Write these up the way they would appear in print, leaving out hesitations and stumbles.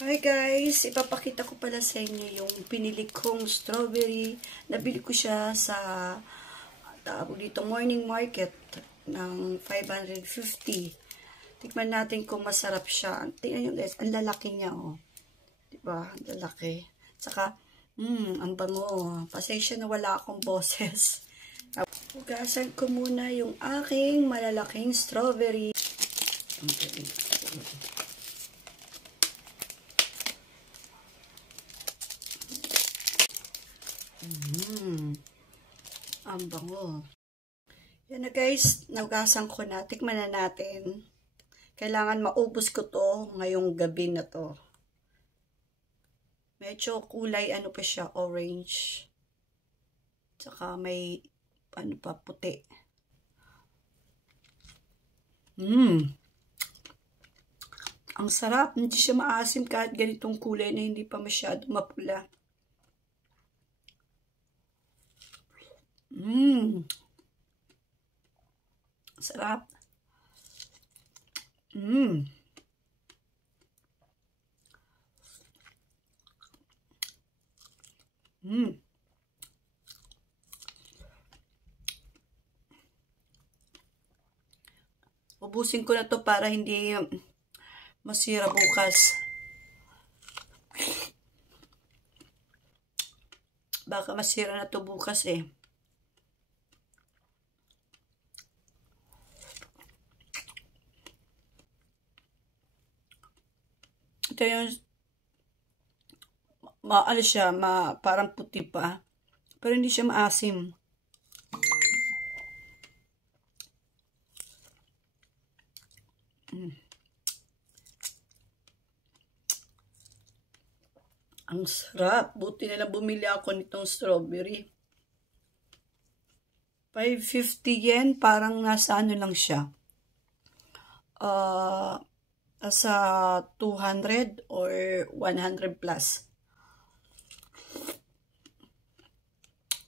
Hi guys! Ipapakita ko pala sa inyo yung pinili kong strawberry. Nabili ko siya sa dito morning market ng 550. Tikman natin kung masarap siya. Tingnan nyo guys, ang lalaki niya oh. Diba? Ang lalaki. Saka, ang bango. Pasensya na wala akong boses. Hugasan ko muna yung aking malalaking strawberry. Ang bango. Yan na guys, naugasan ko na. Tikman na natin. Kailangan maubos ko to ngayong gabi na to. Medyo kulay ano pa siya, orange. Tsaka may ano pa, puti. Ang sarap. Hindi siya maasim kahit ganitong kulay na hindi pa masyado mapula. Sarap. Ubusin ko na to para hindi masira bukas. Baka masira na to bukas eh. Ito yung ano siya, parang puti pa. Pero hindi siya maasim. Ang sarap. Buti na lang bumili ako nitong strawberry. 550 yen. Parang nasa ano lang siya. Nasa 200 or 100 plus.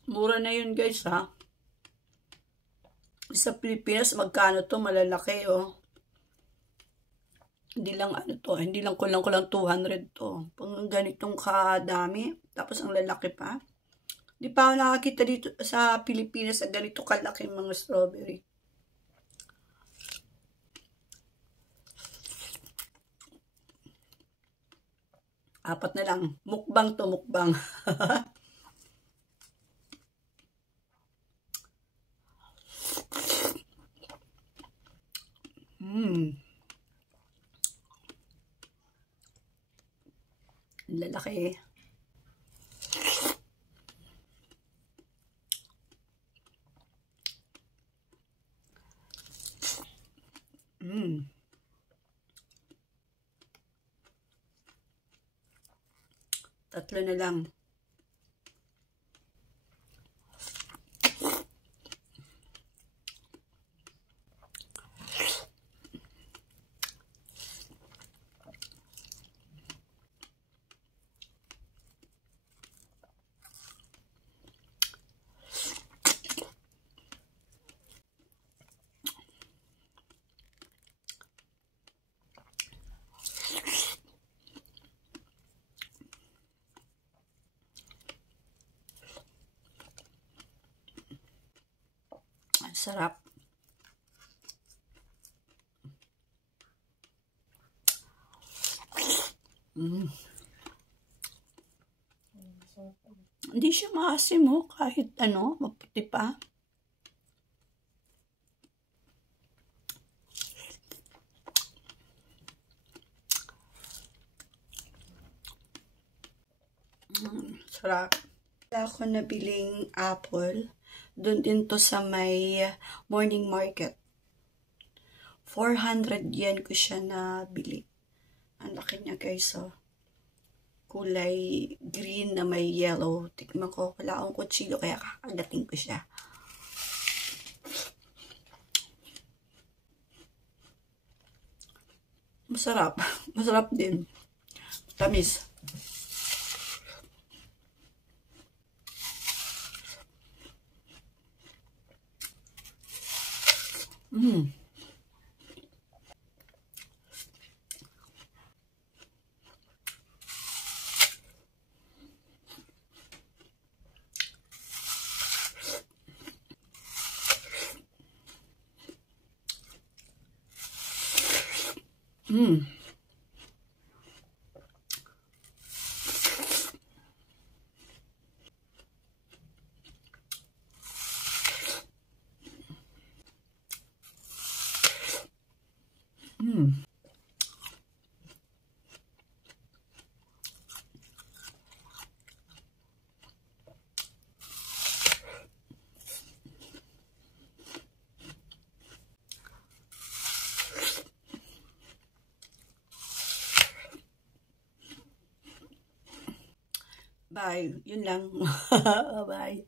Mura na yun guys ha. Sa Pilipinas, magkano to? Malalaki oh. Hindi lang ano to, hindi lang kulang 200 to. Pag ganitong kadami, tapos ang lalaki pa. Hindi pa ako nakakita dito sa Pilipinas na ganito kalaki mga strawberry. Apat na lang. Mukbang to, mukbang. Lalaki. Tatlo na lang. Sarap. Hindi siya maasim oh, kahit ano, maputi pa. Sarap. Wala ako nabiling apple. Doon din to sa may morning market. 400 yen ko siya nabili. Ang laki niya guys oh. Kulay green na may yellow. Tikman ko, wala akong kutsilyo kaya kakagating ko siya. Masarap. Masarap din. Tamis. Mm. Mm. Bye. Yun lang. Bye.